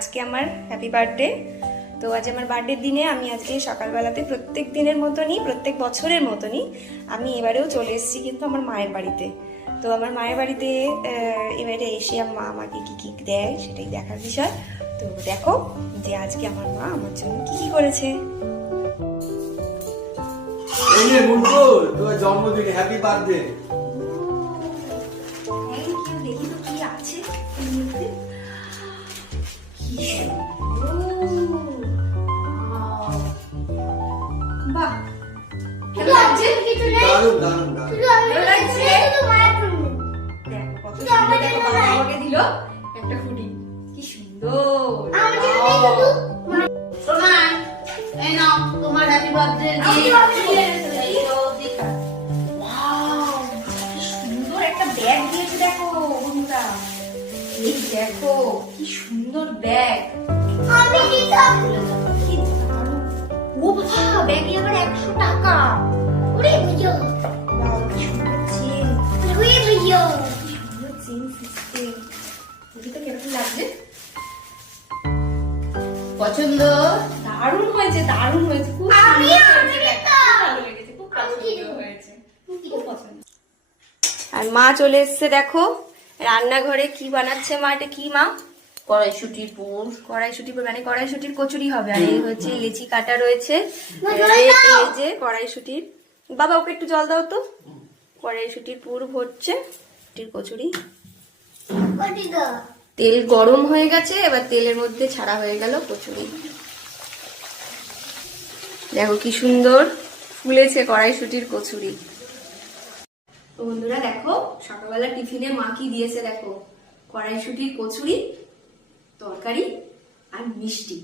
আজকে আমার happy birthday. তো আজ আমার বার্থডের দিনে আমি আজকে সকালবেলাতে প্রত্যেক দিনের মতনই, প্রত্যেক বছরের মতনই আমি এবারেও চলে এসেছি কিন্তু আমার মায়ের বাড়িতে। তো আমার মায়ের বাড়িতে এবারে এসে আমার মা আমাকে কী কী দেয় সেটাই দেখার বিষয়। তো দেখো যে আজকে আমার মা আমার জন্য কী কী করেছে। এই নে মুন্টু, তোর জন্মদিন, হ্যাপি বার্থডে। Thank you. দেখি তো কি আছে এর মধ্যে। বাহ, কেমন লাগছে? দারুণ দারুণ দারুণ। ভালো লাগছে? দেখো কত সুন্দর, দেখো বাবা আমাকে দিল একটা হুডি, কি সুন্দর। সোনা, এই নাও তোমার হ্যাপি বার্থডে ওয়াও, কি সুন্দর একটা ব্যাগ দিয়েছে দেখো বন্ধুরা। এই দেখো কি সুন্দর ব্যাগ। কি দারুণ। ও বাবা, ব্যাগে আবার 100 টাকা। ওয়াও, কি সুন্দর চেন, সুন্দর চেন সিস্টেম। দেখি তো কেমন লাগছে। পছন্দ? দারুণ হয়েছে, দারুণ হয়েছে, খুব সুন্দর হয়েছে, ভালো লেগেছে, খুব পছন্দ হয়েছে, খুব পছন্দ। আর মা চলে এসেছে দেখো রান্নাঘরে। কি বানাচ্ছে মা? এটা কি মা? কড়াইশুটির পুর। কড়াইশুটি, মানে কড়াইশুটির কচুরি হবে। আর এই হচ্ছে লেচি কাটা রয়েছে, এই যে কড়াইশুটির। বাবা ওকে একটু জল দাও তো। কড়াইশুটির পুর ভরছে, শুটির কচুরি। তেল গরম হয়ে গেছে, এবার তেলের মধ্যে ছাড়া হয়ে গেল কচুরি। দেখো কি সুন্দর ফুলেছে কড়াইশুটির কচুরি। তো বন্ধুরা দেখো সকালবেলা টিফিনে মা কি দিয়েছে দেখো, কড়াইশুটির কচুরি, তরকারি আর মিষ্টি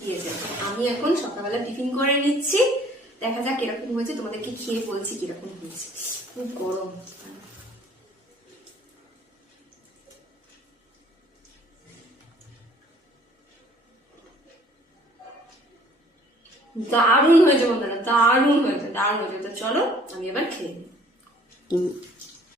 দিয়েছে। আমি এখন সকালবেলা টিফিন করে নিচ্ছি, দেখা যাক কিরকম হয়েছে, তোমাদেরকে খেয়ে বলছি কিরকম হয়েছে। খুব গরম। দারুণ হয়েছে বন্ধুরা, দারুণ হয়েছে, দারুণ হয়েছে। তো চলো আমি এবার খেয়ে নিই।